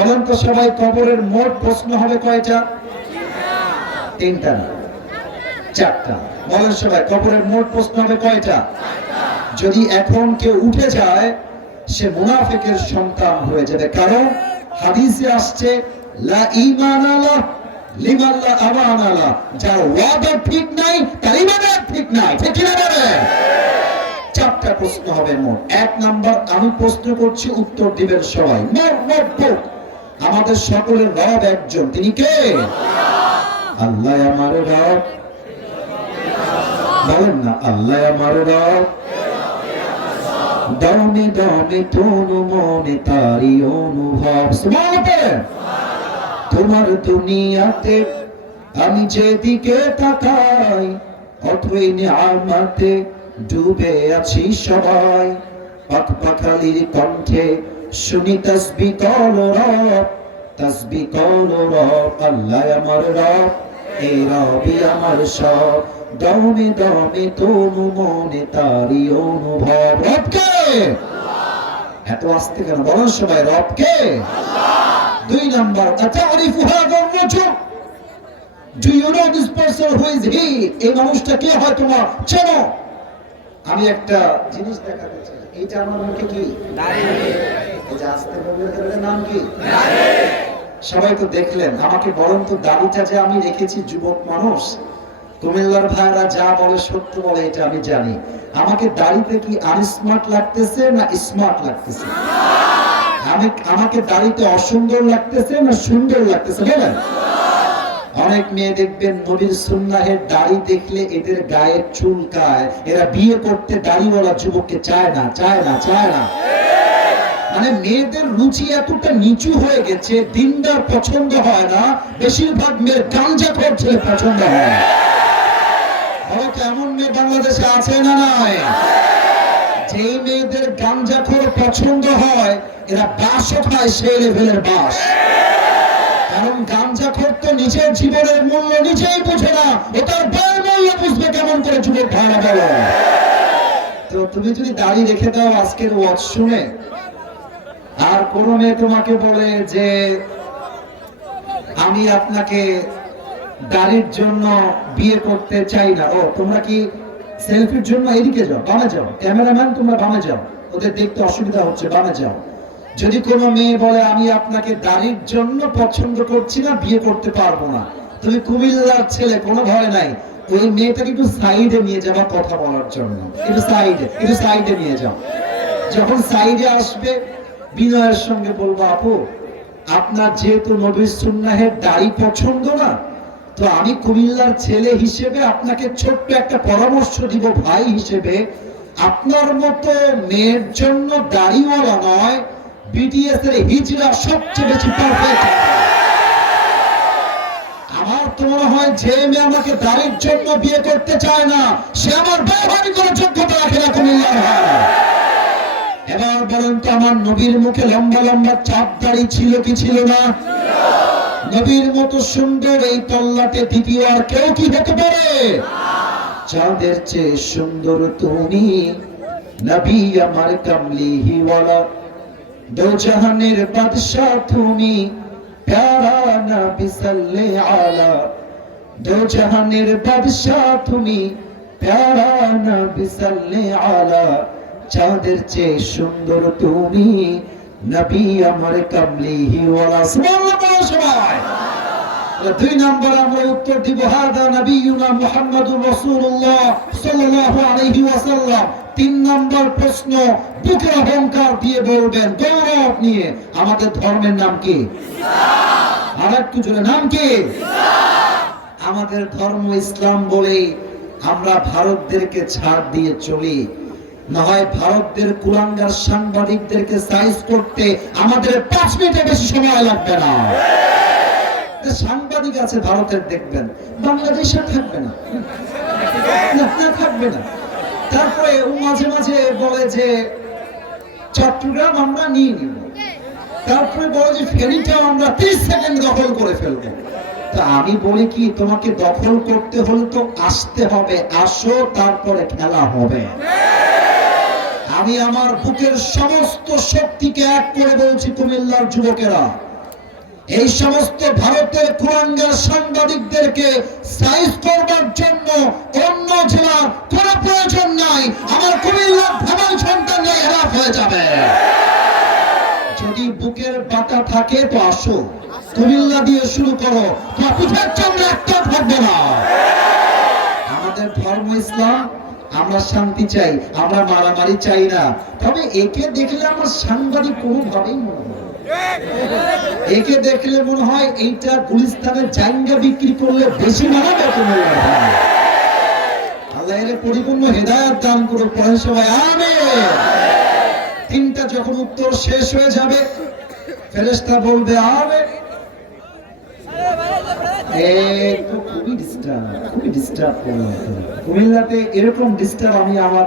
বলেন তো সবাই, কবরের মোট প্রশ্ন হবে কয়টা? তিনটা না, চারটা। বলেন সবাই, কবরের মোট প্রশ্ন হবে কয়টা? যদি এখন কেউ উঠে যায়, সে মুনাফিকের সন্তান হয়ে যাবে। কারণ হাদিসে আসছে, লা ঈমানা লাহ লিমান লা আমানা লাহ। যার ওয়াদা ঠিক নাই, তার ঈমান ঠিক নাই। ঠিক কি না বলেন? চারটা প্রশ্ন হবে মোট। এক নাম্বার, আমি প্রশ্ন করছি, উত্তর দিবেন সবাই। মোট আমাদের সকলের রব একজন, তিনি কে? আল্লাহ আমার রব। বলেন না, আল্লাহ আমার রব। দমে দমে তনু মনে তারি অনুভব। তোমার দুনিয়াতে আমি যেদিকে তাকাই, অথই নিয়ামতে ডুবে আছি সবাই। পাখালির কণ্ঠে শুনি তাসবিহ কল রব, তাসবিহ কল রব। আল্লাহ আমার রব, এই রবই আমার সব। দমে দমে তনু মনে তারি অনুভব। রবকে এত আসতে কেন? বলেন সবাই, রবকে। দুই নাম্বার, আতারিফু হাযার রাজুল, do you know this person who is he? এই মানুষটা কে হয় তোমার চেনো? আমি একটা জিনিস দেখাতে চাই। এইটা আমার মুখে কি? দাড়ি। এই যে আসতে বললে এর নাম কি? দাড়ি। সবাই তো দেখলেন। আমাকে বলেন তো, দাড়িটা যে আমি রেখেছি, যুবক মানুষ, কুমিল্লার ভাইরা যা বলে সত্য বলে, এটা আমি জানি। আমাকে দাড়িতে কি আনস্মার্ট লাগতেছে না স্মার্ট লাগতেছে? আমাকে দাড়িতে অসুন্দর লাগতেছে না সুন্দর লাগতেছে? বলেন। অনেক মেয়ে দেখবেন নবীর সুন্নাহের দাড়ি দেখলে এদের গায়ে চুলকায়। এরা বিয়ে করতে দাড়িওয়ালা যুবককে চায় না। মানে মেয়েদের রুচি এতটা নিচু হয়ে গেছে, দিনদার পছন্দ হয় না, বেশিরভাগ মেয়ের গাঞ্জাখোর ছেলে পছন্দ হয়। কেমন মেয়ে বাংলাদেশে আছে না নাই? যে মেয়েদের গাঞ্জাখোর পছন্দ হয়, এরা বাসও খায় সেই লেভেলের বাস। কারণ গাঞ্জাখোর তো নিজের জীবনের মূল্য নিজেই বুঝে না, ও তার বউয়ের মূল্য বুঝবে কেমন করে? যুবক ভাইরা বলো। তো তুমি যদি দাড়ি রেখে দাও আজকের ওয়াজ শুনে, আর কোন মেয়ে তোমাকে বলে যে আমি আপনাকে দাড়ির জন্য বিয়ে করতে চাই না, ও তোমরা কি সেলফির জন্য এদিকে যাও, বামে যাও, ক্যামেরাম্যান তোমরা বামে যাও, ওদের দেখতে অসুবিধা হচ্ছে, বামে যাও। যদি কোনো মেয়ে বলে আমি আপনাকে দাড়ির জন্য পছন্দ করছি না, বিয়ে করতে পারবো না, তুমি কুমিল্লার ছেলে, কোনো ভয় নাই, ওই মেয়েটাকে একটু সাইডে নিয়ে যাবা কথা বলার জন্য। একটু সাইডে নিয়ে যাও। যখন সাইডে আসবে, বিনয়ের সঙ্গে বলবো, আপু আপনার যেহেতু নবীর সুন্নাহের দাড়ি পছন্দ না, তো আমি কুমিল্লার ছেলে হিসেবে আপনাকে ছোট্ট একটা পরামর্শ দিব ভাই হিসেবে, আপনার মতো মেয়ের জন্য দাড়িওয়ালা নয়, বিটিএস এর হিজড়া সবচেয়ে বেশি পারফেক্ট। আমার তো মনে হয় যে মেয়ে আমাকে দাড়ির জন্য বিয়ে করতে চায় না, সে আমার বৈবাহিক কোনো যোগ্যতা রাখে না কুমিল্লার ভাই। এবার বলেন তো, আমার নবীর মুখে লম্বা লম্বা চাপ দাড়ি ছিল কি ছিল না? নবীর মতো সুন্দর এই তল্লাটে দ্বিতীয় আর কেউ কি হতে পারে? চাঁদের চেয়ে সুন্দর তুমি, নবী আমার কামলিওয়ালা, দো জাহানের বাদশাহ তুমি, প্যারা নবী সাল্লাল্লাহু আলা, দো জাহানের বাদশাহ তুমি, প্যারা নবী সাল্লাল্লাহু আলা, চাঁদের চেয়ে সুন্দর তুমি, নবী আমার কামলিওয়ালা। সুবহানাল্লাহ। সবাই দুই নাম্বার আমরা উত্তর দিব, হাদা নবিয়ুনা মুহাম্মাদুর রাসূলুল্লাহ সাল্লাল্লাহু আলাইহি ওয়াসাল্লাম। তিন নাম্বার প্রশ্ন, বুকে অহংকার দিয়ে বলবেন, গৌরব নিয়ে, আমাদের ধর্মের নাম কি? ইসলাম। আর একটু জোরে, নাম কি? ইসলাম। আমাদের ধর্ম ইসলাম বলে আমরা ভারতদেরকে ছাড় দিয়ে চলি, না হয় ভারতদের কুলাঙ্গার সাংবাদিকদেরকে সাইজ করতে আমাদের 5 মিনিটের বেশি সময় লাগবে না। সাংবাদিক আছে ভারতের, দেখবেন বাংলাদেশে থাকবে না, থাকবে না। তারপরে ও মাঝে মাঝে বলে যে চট্টগ্রাম আমরা নিয়ে নিব, তারপরে বলে যে ফেনীটাও আমরা 30 সেকেন্ড দখল করে ফেলবো। তা আমি বলি কি, তোমাকে দখল করতে হলে তো আসতে হবে, আসো, তারপরে খেলা হবে। আমি আমার বুকের সমস্ত শক্তিকে এক করে বলছি, কুমিল্লার যুবকেরা, এই সমস্ত ভারতের কুলাঙ্গার সাংবাদিকদেরকে সাইজ করবার জন্য অন্য জেলার কোনো প্রয়োজন নাই। আমার কুমিল্লার ধামাল সন্তান হেরাপ হয়ে যাবে। যদি বুকের বাতা থাকে তো আসো, কুমিল্লা দিয়ে শুরু করো, তোমার পিঠের জন্য একটা থাকবে না। আমাদের ধর্ম ইসলাম, আমরা শান্তি চাই, আমরা মারামারি চাই না। তবে একে দেখলে আমার সাংবাদিক কোনোভাবেই মনে হয়, একে দেখলে মনে হয় এইটা গুলিস্তানের জায়গা বিক্রি করলে বেশি মানাবে। আল্লাহ এর পরিপূর্ণ হেদায়েত দান করুন, পড়েন সবাই আমিন। তিনটা যখন উত্তর শেষ হয়ে যাবে, ফেরেশতা বলবে আমিন। খুবই ডিস্টার্ব করলাম। কুমিল্লাতে এরকম ডিস্টার্ব আমি আমার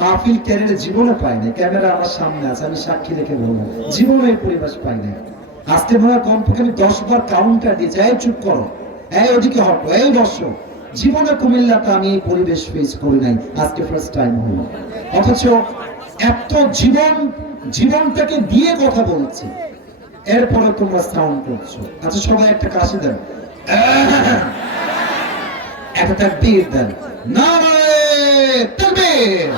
মাহফিল ক্যারিয়ারে জীবনে পাই না। ক্যামেরা আমার সামনে আছে, আমি সাক্ষী রেখে বলবো, জীবনে এই পরিবেশ পাই না। আজকে মনে হয় কমপক্ষে আমি 10 বার কাউন্টার দিয়ে যাই, চুপ করো, এই ওদিকে হটো, এই বসো। জীবনে কুমিল্লাতে আমি এই পরিবেশ ফেস করি নাই, আজকে ফার্স্ট টাইম হলো। অথচ এত জীবনটাকে দিয়ে কথা বলছি, এরপরে তোমরা সাউন্ড করছো। আচ্ছা সবাই একটা কাশি দেন, একটা তাকবীর দেন, নারে তাকবীর।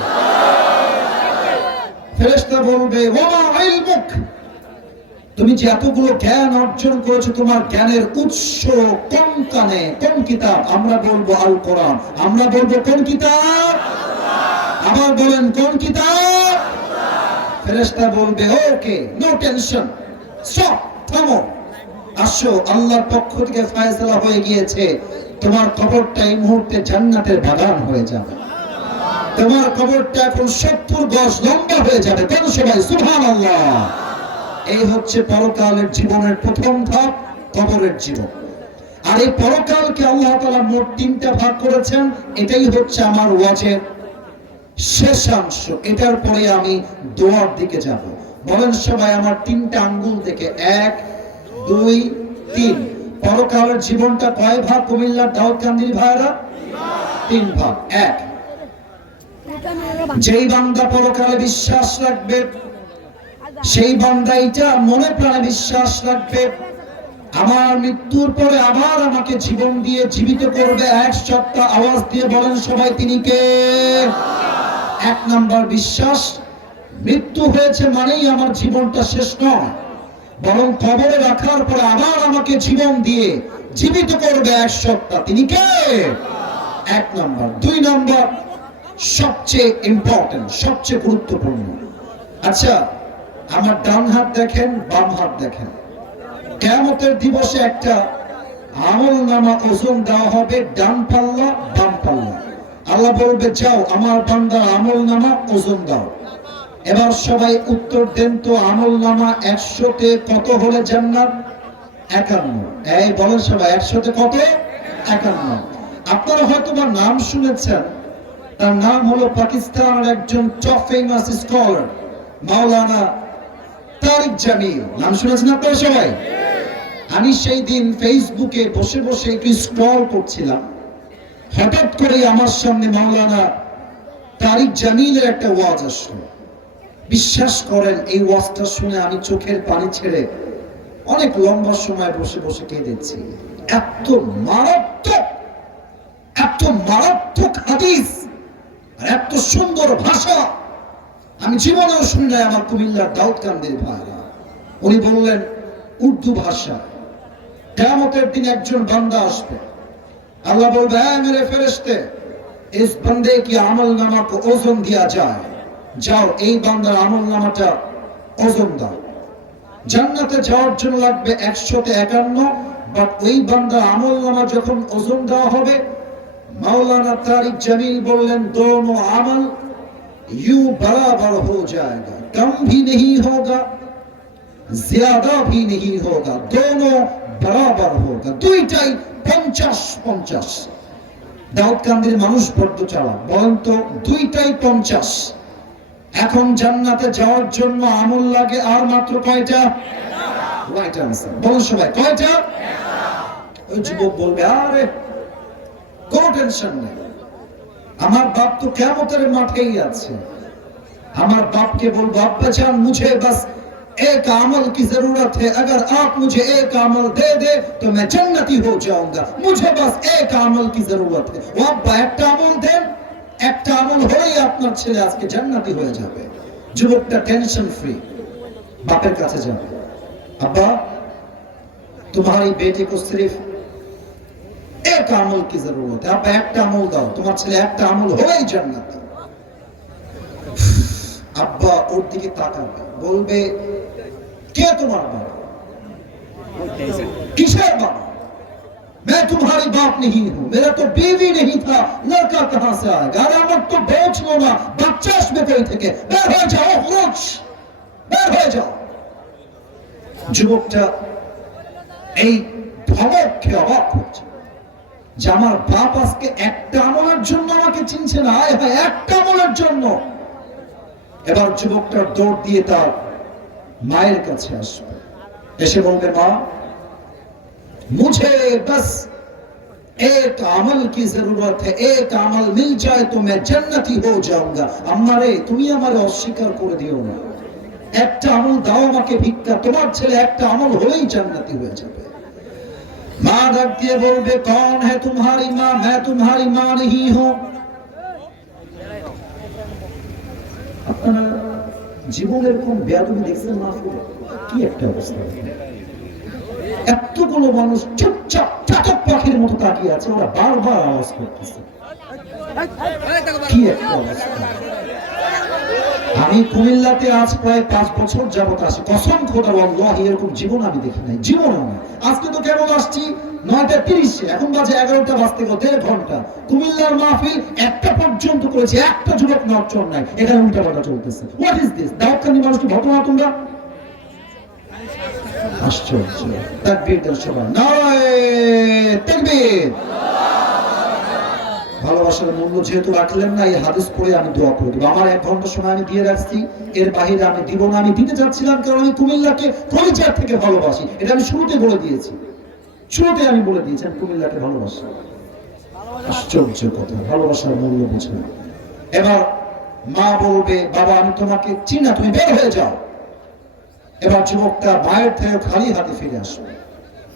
ফেরেশতা বলবে ওয়া ইলমুক, তুমি যে এতগুলো জ্ঞান অর্জন করেছো, তোমার জ্ঞানের উৎস কোন কানে, কোন কিতাব? আমরা বলবো আল কোরআন। আমরা বলবো কোন কিতাব? আবার বলেন কোন কিতাব? ফেরেশতা বলবে ওকে, নো টেনশন, স্টপ, থামো, আসো, আল্লাহর পক্ষ থেকে ফয়সালা হয়ে গিয়েছে, তোমার কবরটা এই মুহূর্তে জান্নাতের বাগান হয়ে যাবে। তোমার কবরটা এখন 70 গজ লম্বা হয়ে যাবে। কোন সবাই সুবহানাল্লাহ। এই হচ্ছে পরকালের জীবনের প্রথম ধাপ, কবরের জীবন। আর এই পরকালকে আল্লাহ তাআলা মোট 3টা ভাগ করেছেন। এটাই হচ্ছে আমার ওয়াজের শেষাংশ। এটার পরে আমি দোয়ার দিকে যাব। বলেন সবাই আমার 3টা আঙ্গুল থেকে, 1 2 3। পরকালের জীবনটা কয় ভাগ কুমিল্লার দাউদকান্দির ভাইরা? 3 ভাগ। 1, যেই বান্দা পরকালে বিশ্বাস রাখবে, সেই বান্দা এটা মনে প্রাণে বিশ্বাস রাখবে, আমার মৃত্যুর পরে আবার আমাকে জীবন দিয়ে জীবিত করবে। 1 সপ্তাহ আওয়াজ দিয়ে বলেন সবাই, তিনি কে? 1 নাম্বার বিশ্বাস, মৃত্যু হয়েছে মানেই আমার জীবনটা শেষ নয়, বরং কবরে রাখার পরে আবার আমাকে জীবন দিয়ে জীবিত করবে 1 সপ্তাহ। তিনি কে? 1 নাম্বার। 2 নাম্বার, সবচেয়ে ইম্পর্টেন্ট, সবচেয়ে গুরুত্বপূর্ণ। আচ্ছা, আমার ডান হাত দেখেন, বাম হাত দেখেন। কিয়ামতের দিবসে একটা আমলনামা ওজন দেওয়া হবে, ডান পাল্লা বাম পাল্লা। আল্লাহ বলবে যাও আমার বান্দার আমলনামা ওজন দাও। এবার সবাই উত্তর দেন তো, আমলনামা 100তে কত হলে জান্নাত? 51। এই বলেন সবাই, 100তে কত? 51। আপনারা হয়তো বা নাম শুনেছেন, তার নাম হলো পাকিস্তানের একজন টপ ফেমাস স্কলার মাওলানা তারিক জামিল। নাম শুনেছেন আপনারা সবাই? আমি সেই দিন ফেসবুকে বসে বসে একটু স্ক্রল করছিলাম, হঠাৎ করে আমার সামনে মাওলানা তারিক জামিলের একটা ওয়াজ আসলো। বিশ্বাস করেন এই ওয়াজটা শুনে আমি চোখের পানি ছেড়ে অনেক লম্বা সময় বসে বসে কেঁদেছি। এত মারাত্মক হাদিস আর এত সুন্দর ভাষা আমি জীবনেও শুনি নাই। আমার কুমিল্লার দাউদকান্দির ভাইরা, উনি বললেন উর্দু ভাষা, কিয়ামতের দিন একজন বান্দা আসবে, আল্লাহ বলবে হ্যাঁ মেরে ফেরেশতে, इस बंदे की আমলনামা को ওজন दिया जाए, যাও এই বান্দার আমলনামাটা ওজন দাও। জান্নাতে যাওয়ার জন্য লাগবে 100তে 51, বাট ওই বান্দার আমলনামা যখন ওজন দেওয়া হবে, মাওলানা তারিক জামিল বললেন दोनों আমল यूं बराबर हो जाएगा, कम भी नहीं होगा ज्यादा भी नहीं होगा, दोनों बराबर होगा। দুইটাই 50-50। দাউদকান্দির মানুষ বড্ড চালাক, বলেন তো দুইটাই 50। এখন জান্নাতে যাওয়ার জন্য আমল লাগে আর মাত্র কয়টা? Right answer. বলুন সবাই কয়টা? ওই যুবক বলবে আরে কোনো টেনশন নেই, আমার বাপ তো কিয়ামতের মাঠেই আছে। আমার বাপকে বলবো আব্বা জান মুঝে বাস एक अमल की जरूरत है, अगर आप मुझे एक अमल दे दे तो मैं जन्नती हो जाऊंगा, मुझे बस एक अमल की जरूरत है। वो आप एक अमल दें, एक अमल হলেই আপনার ছেলে আজকে জান্নাতি হয়ে যাবে। যুবকটা টেনশন फ्री বাপের কাছে যাবে, अब्बा तुम्हारी बेटी को सिर्फ एक अमल की जरूरत है, आप एक अमल দাও, তোমার ছেলে একটা আমল হলেই জান্নাতি। আব্বা ওর দিকে তাকাবে, বলবে क्या तुम्हारा बाप, किसका बाप? मैं तुम्हारी बाप नहीं हूं, मेरा तो बीवी नहीं था, लड़का कहां से आएगा? अरे আমার তো বউ ছিল না, বাচ্চা আসবে কই থেকে? বের হয়ে যাও, খরচ বের হয়ে যাও। যুবকটা এই ধমকে অবাক হচ্ছে যে আমার বাপ আজকে একটা আমলের জন্য আমাকে চিনছে না, আয় হায় একটা আমলের জন্য। এবার যুবকটা দৌড় দিয়ে তার मायर কাছে আসবে, এসে বলবে মা मुझे बस एक अमल की जरूरत है, एक अमल मिल जाए तो मैं जन्नती हो जाऊंगा। अम्मा रे তুমি আমারে অস্বীকার করে দিও না, একটা আমল দাও আমাকে ভিক্ষা, তোমার ছেলে একটা আমল হলেই জান্নাতি হয়ে যাবে। মা ডাক দিয়ে বলবে कौन है तुम्हारी माँ? मैं तुम्हारी माँ नहीं हूँ। আপনারা জীবনের কোন বেয়াদবি দেখছেন মাহফিলে? কি একটা অবস্থা, এতগুলো মানুষ চুপচাপ চাতক পাখির মতো তাকিয়ে আছে, ওরা বারবার আওয়াজ করতেছে, কি একটা অবস্থা। আমি কুমিল্লাতে আজ প্রায় 5 বছর যাবত আসি, কসম খোদার আল্লাহ এরকম জীবন আমি দেখি নাই, জীবন না। আজকে তো কেবল আসছি 9:30, এখন বাজে 11টা বাজতে গেল 1.5 ঘন্টা। কুমিল্লার মাহফিল একটা পর্যন্ত করেছে, একটা যুবক নড়চড় নাই, এখানে উল্টাপাল্টা চলতেছে। What is this? দাউদকান্দি মানুষকে ঘটনা তোমরা আশ্চর্য। তাকবীর দেন সবাই, নারায়ে তাকবীর। ভালোবাসার মূল্য যেহেতু রাখলেন না, এই হাদিস পড়ে আমি দোয়া করে দেব। আমার 1 ঘন্টা সময় আমি দিয়ে রাখছি, এর বাইরে আমি দিব না। আমি দিতে চাচ্ছিলাম কারণ আমি কুমিল্লাকে কলিজার থেকে ভালোবাসি, এটা আমি শুরুতে বলে দিয়েছি, শুরুতে আমি বলে দিয়েছি আমি কুমিল্লাকে ভালোবাসি। আশ্চর্য কথা, ভালোবাসার মূল্য বুঝে না। এবার মা বলবে বাবা আমি তোমাকে চিনি না, তুমি বের হয়ে যাও। এবার যুবকটা মায়ের থেকে খালি হাতে ফিরে আসবে।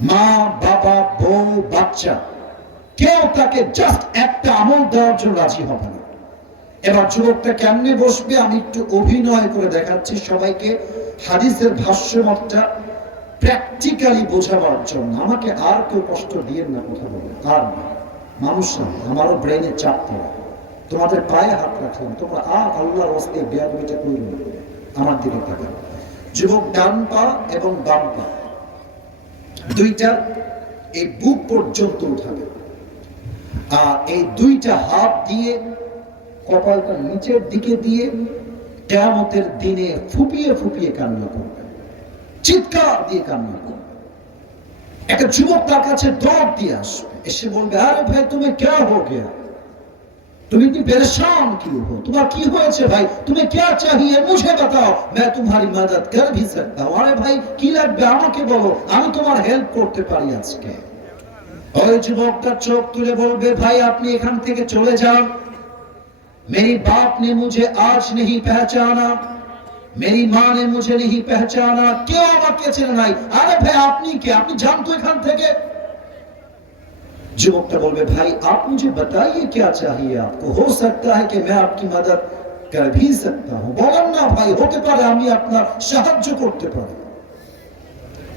মা বাবা বউ বাচ্চা কেউ তাকে জাস্ট একটা আমল দেওয়ার জন্য রাজি হবে না। এবার যুবকটা কেমনে বসবে আমি একটু অভিনয় করে দেখাচ্ছি সবাইকে, হাদিসের ভাষ্যমতটা প্র্যাকটিক্যালি বোঝাবার জন্য। আমাকে আর কেউ কষ্ট দিয়ে না কথা বলে, আর না, মানুষ না, আমারও ব্রেনে চাপ পড়ে। তোমাদের পায়ে হাত রাখলাম, তোমরা আর আল্লাহর ওয়াস্তে বেয়াদবিটা করো না। আমার দিকে তাকাও। যুবক ডান পা এবং বাম পা দুইটা এই বুক পর্যন্ত উঠাবে, আর এই দুইটা হাত দিয়ে কপালটা নিচের দিকে দিয়ে কিয়ামতের দিনে ফুপিয়ে ফুপিয়ে কান্না করবে, চিৎকার দিয়ে কান্না করবে। একটা যুবক তার কাছে দৌড় দিয়ে আসবে, এসে বলবে আরে ভাই তুমি क्या हो गया, तुम इतनी परेशान क्यों हो, तुम्हारा की হয়েছে ভাই, तुम्हें क्या चाहिए मुझे बताओ, मैं तुम्हारी मदद कर भी सकता हूं। আরে ভাই কি লাগবে আমাকে বলো, আমি তোমার হেল্প করতে পারি আজকে। ওই যুবকটা চোখ তুলে বলবে ভাই আপনি এখান থেকে চলে যান, मेरी बाप ने मुझे आज नहीं पहचाना, मेरी माँ ने मुझे नहीं पहचाना, क्यों আমাকে চেনে নাই। আরে ভাই আপনি কে, আপনি যান তো এখান থেকে। যুবকটা বলবে ভাই आप मुझे बताइए क्या चाहिए आपको, हो सकता है कि मैं आपकी मदद कर भी सकता हूं। বলেন না ভাই, হতে পারে আমি আপনার সাহায্য করতে পারি।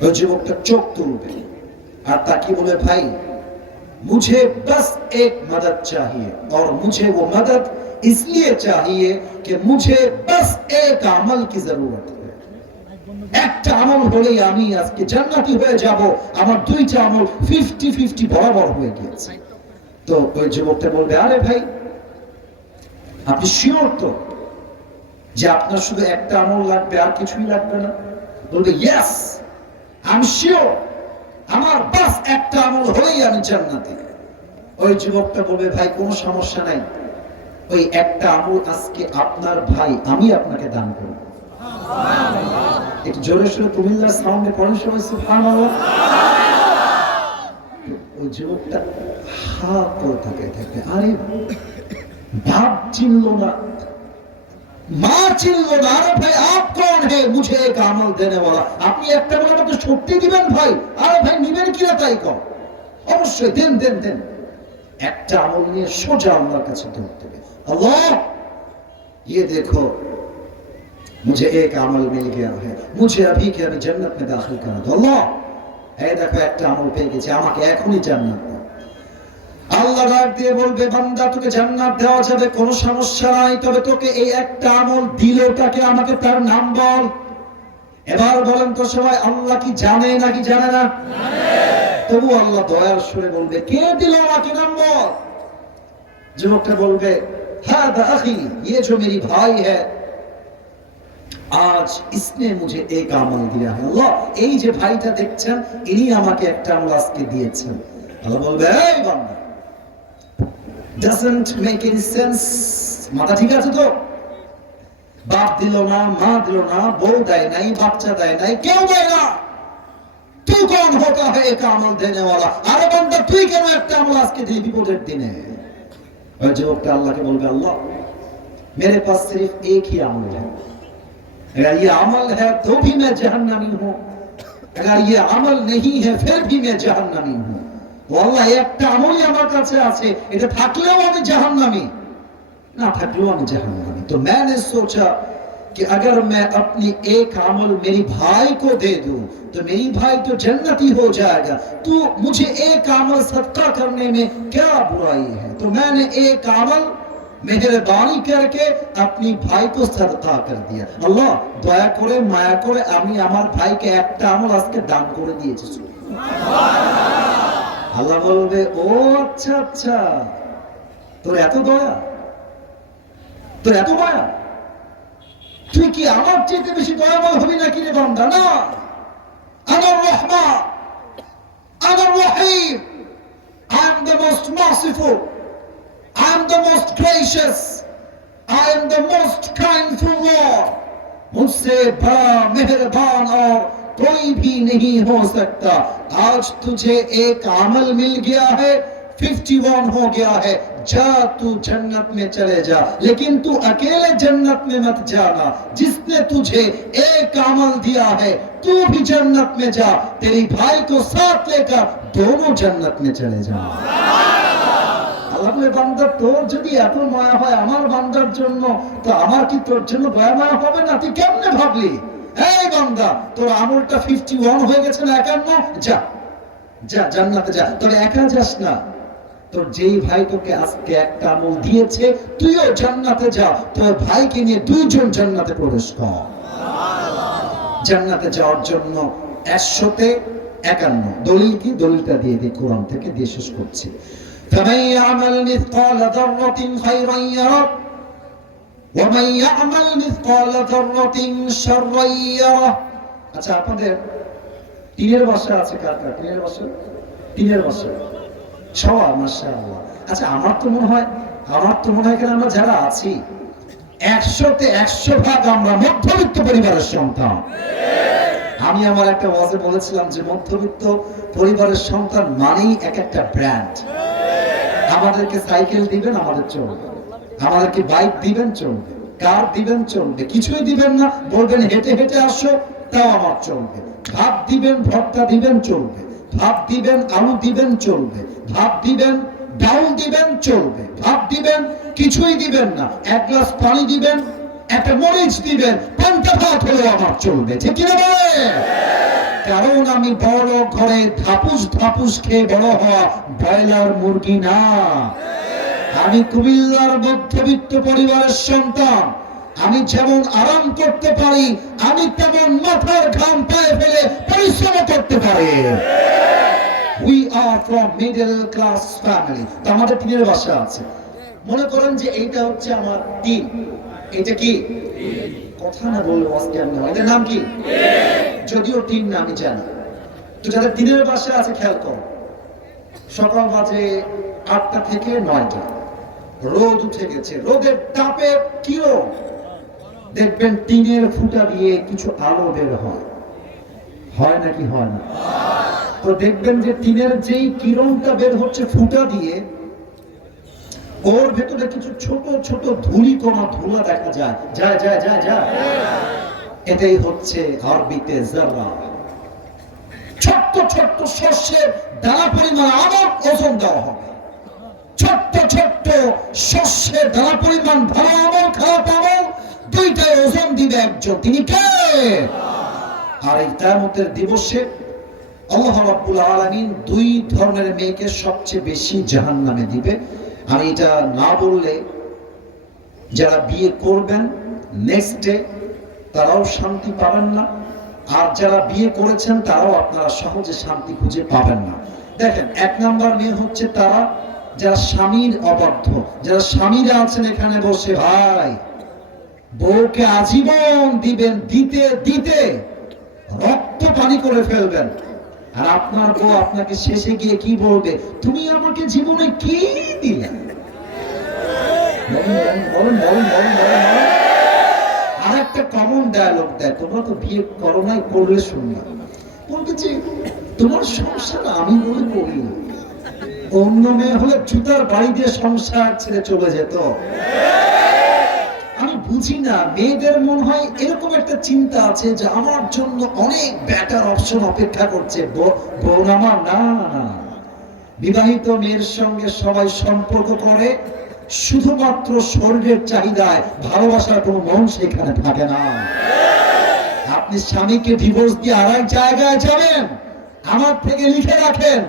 ওই যুবকটা চোখ তুলবে আর তাকিয়ে বলে ভাই मुझे बस एक मदद चाहिए, और मुझे वो मदद इसलिए चाहिए कि मुझे बस एक अमल की जरूरत है। একটা আমল হলেই আমি আজকে জান্নাতি হয়ে যাব। আমার দুইটা আমল 50-50 বরাবর হয়ে গিয়েছে। তো ওই যুবকটা বলবে আরে ভাই আপনি শিওর তো যে আপনার শুধু একটা আমল লাগবে আর কিছুই লাগবে না? বলবে ইয়েস আই এম শিওর, আমার বাস একটা আমল হলেই আমি জান্নাতি। ওই যুবকটা বলবে ভাই কোনো সমস্যা নাই, ওই একটা আমল আজকে আপনার ভাই আমি আপনাকে দান করব। একটু জোরে সোরে কুমিল্লার সাউন্ডে পড়েন সবাই সুবহানাল্লাহ। ওই যুবকটা হা করে থাকে, আরে ভাব চিনল না, মা চিনলো না, আরে ভাই আপ কौन है मुझे एक আমল देने वाला। আপনি একটা বলে আমাকে শক্তি দিবেন ভাই, আরে ভাই নিবেন কিনা তাই কর, অবশ্যই দেন দেন দেন। একটা আমল নিয়ে সোজা আল্লাহর কাছে ধরতে হবে, আল্লাহ ये देखो मुझे एक अमल मिल गया है, मुझे अभी के अभी जन्नत में दाखिल कर दो। अल्लाह এই দেখো একটা আমল পেয়ে গেছি, আমাকে এখনই জান্নাত দাও। আল্লাহ ডাক দিয়ে বলবে, বান্দা তোকে জান্নাত দেওয়া যাবে, কোনো সমস্যা নাই, তবে তোকে এই একটা আমল দিলে তাকে আমাকে তার নাম বল। এবার বলেন তো সবাই, আল্লাহ কি জানে নাকি জানে না? তবু আল্লাহ দয়ার সুরে বলবে, কে দিল আমাকে নাম বল। যুবকটা বলবে, হাদা আখি, ये जो मेरी भाई है, आज इसने मुझे एक আমল दिया है। আল্লাহ এই যে ভাইটা দেখছেন, ইনি আমাকে একটা আমল আজকে দিয়েছেন। আল্লাহ বলবে, এই বান্দা, doesn't make any sense, মাথা ঠিক আছে তো? বাপ দিল না, মা দিল না, বউ দেয় নাই, বাচ্চা দেয় নাই, কেউ দেয় না, তুই कौन होता है एक আমল देने वाला? আরে বান্দা তুই কেন একটা আমল আজকে দিলি বিপদের দিনে? ওই যুবকটা আল্লাহকে বলবে, আল্লাহ मेरे पास सिर्फ एक ही अमल है, अगर ये अमल है तो भी मैं जहन्नमी हूं, अगर ये अमल नहीं है फिर भी मैं जहन्नमी हूं। वो अल्लाह একটা আমলই আমার কাছে আছে, এটা থাকলেও আমি জাহান্নামী, না থাকলেও আমি জাহান্নামী। तो मैंने सोचा कि अगर मैं अपनी एक अमल मेरी भाई को दे दूं तो मेरी भाई तो जन्नती हो जाएगा, तो मुझे एक अमल सदका करने में क्या बुराई है। तो मैंने एक अमल मेहरबानी करके अपनी भाई को सदका कर दिया। अल्लाह दया करे माया करे আমি আমার ভাইকে একটা আমল আজকে দান করে দিয়েছি। সুবহানাল্লাহ। আল্লাহ বলবে, ও আচ্ছা আচ্ছা, তোর এত দয়া, তোর এত মায়া, তুই কি আমার চেয়ে বেশি দয়াময় হবি নাকি রে বান্দা? না, আনার রহমান, আনার রহিম, I am the most merciful, I am the most gracious, I am the most kindful Lord, मुझसे बड़ा मेहरबान और कोई भी नहीं हो सकता। आज तुझे एक अमल मिल गया है, 51 हो गया है, जा तू जन्नत में चले जा, लेकिन तू अकेले जन्नत में मत जाना, जिसने तुझे एक अमल दिया है तू भी जन्नत में जा, तेरी भाई को साथ लेकर दोनों जन्नत में चले जाओ। আল্লাহ বলে, বান্দা তোর যদি এত মায়া হয় আমার বান্দার জন্য, তো আমার কি তোর জন্য দয়া মায়া হবে না? তুই কেমনে ভাবলি? এই বান্দা, তোর আমলটা 51 হয়ে গেছে না 51, যা যা জান্নাতে যা। তবে একা যাস না, তোর যেই ভাই তোকে আজকে একটা আমল দিয়েছে তুইও জান্নাতে যা, তোর ভাইকে নিয়ে দুইজন জান্নাতে প্রবেশ কর। জান্নাতে যাওয়ার জন্য 100তে 51 দলিল কি? দলিলটা দিয়ে দিই, কোরআন থেকে দিয়ে শেষ করছি। فمن يعمل مثقال ذرة خيرا يره ومن يعمل مثقال ذرة شرا يره। আচ্ছা, আপনাদের টিনের বাসা আছে কার কার? টিনের বাসা, টিনের বাসা সবার, মাশাআল্লাহ। আচ্ছা, আমার তো মনে হয় এখানে আমরা যারা আছি 100তে 100 ভাগ আমরা মধ্যবিত্ত পরিবারের সন্তান। আমি আমার একটা ওয়াজে বলেছিলাম যে মধ্যবিত্ত পরিবারের সন্তান মানেই এক একটা ব্র্যান্ড। আমাদেরকে সাইকেল দিবেন, আমাদের চলবে, আমাদেরকে বাইক দিবেন, চলবে, কার দিবেন, চলবে, কিছুই দিবেন না, বলবেন হেঁটে হেঁটে আসো, তাও আমার চলবে। ভাত দিবেন, ভর্তা দিবেন, চলবে, ভাত দিবেন, আলু দিবেন, চলবে, ভাত দিবেন, ডাউল দিবেন, চলবে, ভাত দিবেন, কিছুই দিবেন না, এক গ্লাস পানি দিবেন, একটা মরিচ দিবেন, পান্তা ভাত হলেও আমার চলবে। ঠিক কিনা বলে? কারণ আমি বড় ঘরে ধাপুস ধাপুস খেয়ে বড় হওয়া ব্রয়লার মুরগি না, আমি কুমিল্লার মধ্যবিত্ত পরিবারের সন্তান। আমি যেমন আরাম করতে পারি, আমি তেমন মাথার ঘাম পায়ে ফেলে পরিশ্রম করতে পারি। We are from middle class family। তো আমাদের টিনের বাসা আছে, মনে করেন যে এইটা হচ্ছে আমার টিন। এটা কি কথা না বলবো আজকে আমি, এটার নাম কি? যদিও টিন না আমি জানি। তো যাদের টিনের বাসা আছে খেয়াল করো, সকাল বাজে 8টা থেকে 9টা, রোদ উঠে গেছে, রোদের তাপে কিরণ, দেখবেন টিনের ফুটা দিয়ে কিছু আলো বের হয় নাকি হয় না? তো দেখবেন যে টিনের যেই কিরণটা বের হচ্ছে ফুটা দিয়ে, ওর ভেতরে কিছু ছোট ছোট ধুলি কণা ধুলা দেখা যায়, যায় যায় যায় যায়। এটাই হচ্ছে আরবিতে যাররা। ছোট্ট ছোট্ট শস্যের দানা পরিমাণ আমল ওজন দেওয়া হবে। ছোট্ট ছোট্ট শস্যের দানা পরিমাণ ভালো আমল খারাপ আমল দুইটাই ওজন দিবে একজন, তিনি কে? আর এই কিয়ামতের দিবসে আল্লাহ রাব্বুল আলামিন দুই ধরনের মেয়েকে সবচেয়ে বেশি জাহান্নামে দিবে। আর এটা না বললে যারা বিয়ে করবেন নেক্সট ডে তারাও শান্তি পাবেন না, আর যারা বিয়ে করেছেন তারাও আপনারা সহজে শান্তি খুঁজে পাবেন না। দেখেন, এক নাম্বার মেয়ে হচ্ছে তারা যারা স্বামীর অবাধ্য, যারা স্বামীরা আছেন এখানে বসে, ভাই বউকে আজীবন দিবেন, দিতে দিতে রক্ত পানি করে ফেলবেন, আর আপনার বউ আপনাকে শেষে গিয়ে কি বলবে? তুমি আমাকে জীবনে কি দিলে? আর একটা কমন ডায়লগ দেয়, তোমরা তো বিয়ে করো নাই, করলে শুনলাম বলতে যে তোমার সংসার আমি বলে করি। অন্য মেয়ে হলে জুতার বাড়ি দিয়ে সংসার ছেড়ে চলে যেত। আমি বুঝি না, মেয়েদের মনে হয় এরকম একটা চিন্তা আছে যে আমার জন্য অনেক বেটার অপশন অপেক্ষা করছে। বোন আমার, না না, বিবাহিত মেয়ের সঙ্গে সবাই সম্পর্ক করে শুধুমাত্র শরীরের চাহিদায়, ভালোবাসার কোনো মন সেখানে থাকে না। আপনি স্বামীকে ডিভোর্স দিয়ে আরেক জায়গায় যাবেন, আমার থেকে লিখে রাখেন,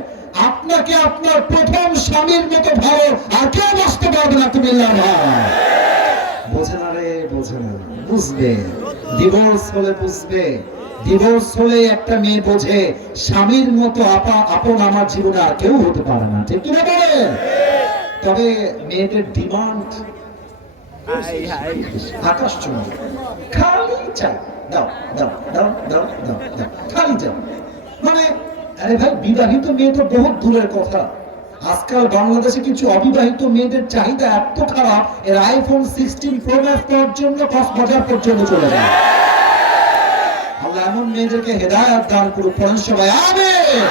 আপনাকে আপনার প্রথম স্বামীর মতো ভালো আর কেউ বাঁচতে পারবে না। তুমি বোঝে না রে, বোঝে না, বুঝবে ডিভোর্স হলে বুঝবে। ডিভোর্স হলে একটা মেয়ে বোঝে স্বামীর মতো আপন আমার জীবনে আর কেউ হতে পারে না, ঠিক কিনা বলেন? তবে মেয়েদের ডিমান্ড আকাশ চুম্বি, খালি চাই, দাও দাও দাও দাও দাও দাও, খালি চাই। মানে আরে ভাই, বিবাহিত মেয়ে তো বহুত দূরের কথা, আজকাল বাংলাদেশে কিছু অবিবাহিত মেয়েদের চাহিদা এত খারাপ, এর আইফোন 16 প্রো ম্যাক্স পাওয়ার জন্য কক্সবাজার পর্যন্ত চলে যায়। আল্লাহ এমন মেয়েদেরকে হেদায়েত দান করুক, পড়েন সবাই আমিন।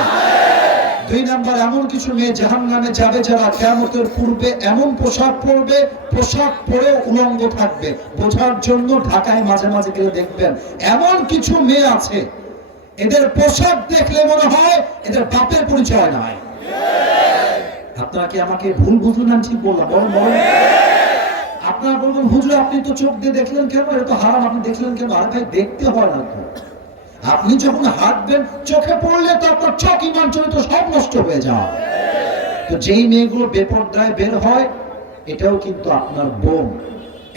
দুই নাম্বার, এমন কিছু মেয়ে জাহান্নামে যাবে যারা কিয়ামতের পূর্বে এমন পোশাক পরবে, পোশাক পরে উলঙ্গ থাকবে। বোঝার জন্য ঢাকায় মাঝে মাঝে গেলে দেখবেন এমন কিছু মেয়ে আছে, এদের পোশাক দেখলে মনে হয় এদের বাপের পরিচয় নাই। আপনারা কি আমাকে ভুল বুঝলেন? না ঠিক বললাম? বলুন বলুন। আপনারা বলবেন হুজুর আপনি তো চোখ দিয়ে দেখলেন কেন, এটা তো হারাম, আপনি দেখলেন কেন? আরে ভাই, দেখতে হয় না তো। আপনি যখন হাঁটবেন চোখে পড়লে তো আপনার চোখ, ইমান, চরিত্র সব নষ্ট হয়ে যায়। তো যেই মেয়েগুলো বেপরদায় বের হয়, এটাও কিন্তু আপনার বোন,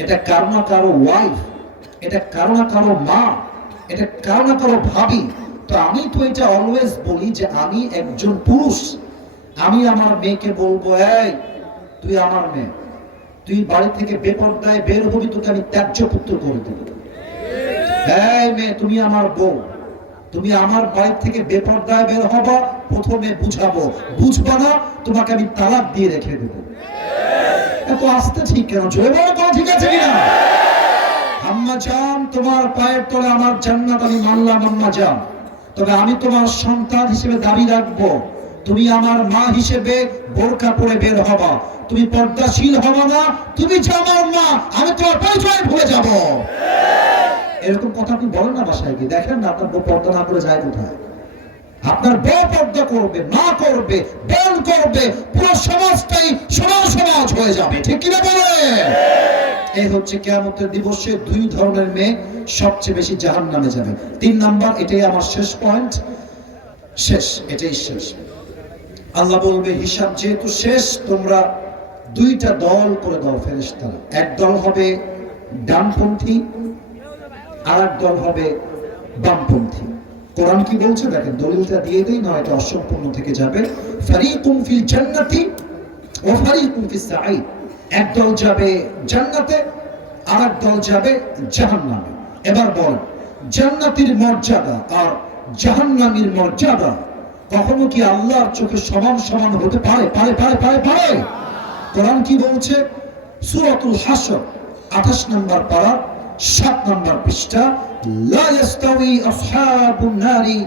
এটা কারো না কারো ওয়াইফ, এটা কারো না কারো মা, এটা কারো না কারো ভাবি। তো আমি তো এটা অলওয়েজ বলি যে আমি একজন পুরুষ, আমি আমার মেয়েকে বলবো, এই তুই আমার মেয়ে, তুই বাড়ি থেকে বেপরদায় বের হবি, তোকে আমি ত্যায্য পুত্র করে দেব। এই মেয়ে, তুমি আমার বউ, তুমি আমার বাড়ি থেকে বেপরদায় বের হবা, প্রথমে বুঝাবো, বুঝবা না তোমাকে আমি তালাক দিয়ে রেখে দেবো। এত আসতে ঠিক কেন? জোরে বলো তো, ঠিক আছে কিনা? আম্মা জান, তোমার পায়ের তলে আমার জান্নাত, আমি মানলাম আম্মা জান, তবে আমি তোমার সন্তান হিসেবে দাবি রাখবো, তুমি আমার মা হিসেবে বোরকা পরে বের হবা, তুমি পর্দাশীল হবা না, তুমি যে আমার মা, আমি তোমার পরিচয় ভুলে যাব। এরকম কথা আপনি বলেন না বাসায় গিয়ে? দেখেন না আপনার বউ পর্দা না করে যায় কোথায়? আপনার বউ পর্দা করবে, মা করবে, বোন করবে, পুরো সমাজটাই সমান সমাজ হয়ে যাবে, ঠিক কিনা বলে? এই হচ্ছে কিয়ামতের দিবসে দুই ধরনের মেয়ে সবচেয়ে বেশি জাহান্নামে যাবে। 3 নাম্বার, এটাই আমার শেষ পয়েন্ট, শেষ, এটাই শেষ। আল্লাহ বলবে হিসাব যেহেতু শেষ, তোমরা দুইটা দল করে দাও ফেরেশতারা। এক দল হবে ডানপন্থী, আর এক দল হবে বামপন্থী। কোরআন কি বলছে দেখেন, দলিলটা দিয়ে দেই, না এটা অসম্পূর্ণ থেকে যাবে। ফারিকুম ফিল জান্নাতি ওয়া ফারিকুম ফিস সাঈদ। এক দল যাবে জান্নাতে, আর এক দল যাবে জাহান্নামে। এবার বল, জান্নাতীর মর্যাদা আর জাহান্নামীর মর্যাদা কখনো কি আল্লাহর চোখে সমান সমান হতে পারে? পারে পারে পারে পারে? কোরআন কি বলছে? সূরাতুল হাসর 28 নম্বর পারা 7 নম্বর পৃষ্ঠা, লা ইস্তাউই আসহাবুন নারি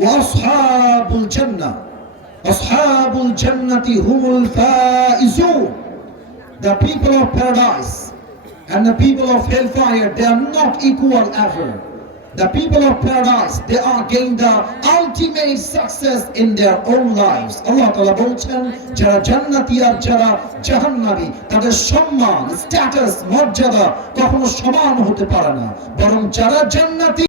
ওয়া আসহাবুল জান্নাহ, আসহাবুল জান্নাতি হুমুল Faizun. The people of paradise and the people of hellfire, they are not equal ever. The people of paradise, they are gain the ultimate success in their own lives. Allah Ta'ala বলছেন যারা জান্নাতি আর যারা জাহান্নামী তাদের সম্মান, স্ট্যাটাস, মর্যাদা কখনো সমান হতে পারে না, বরং যারা জান্নাতি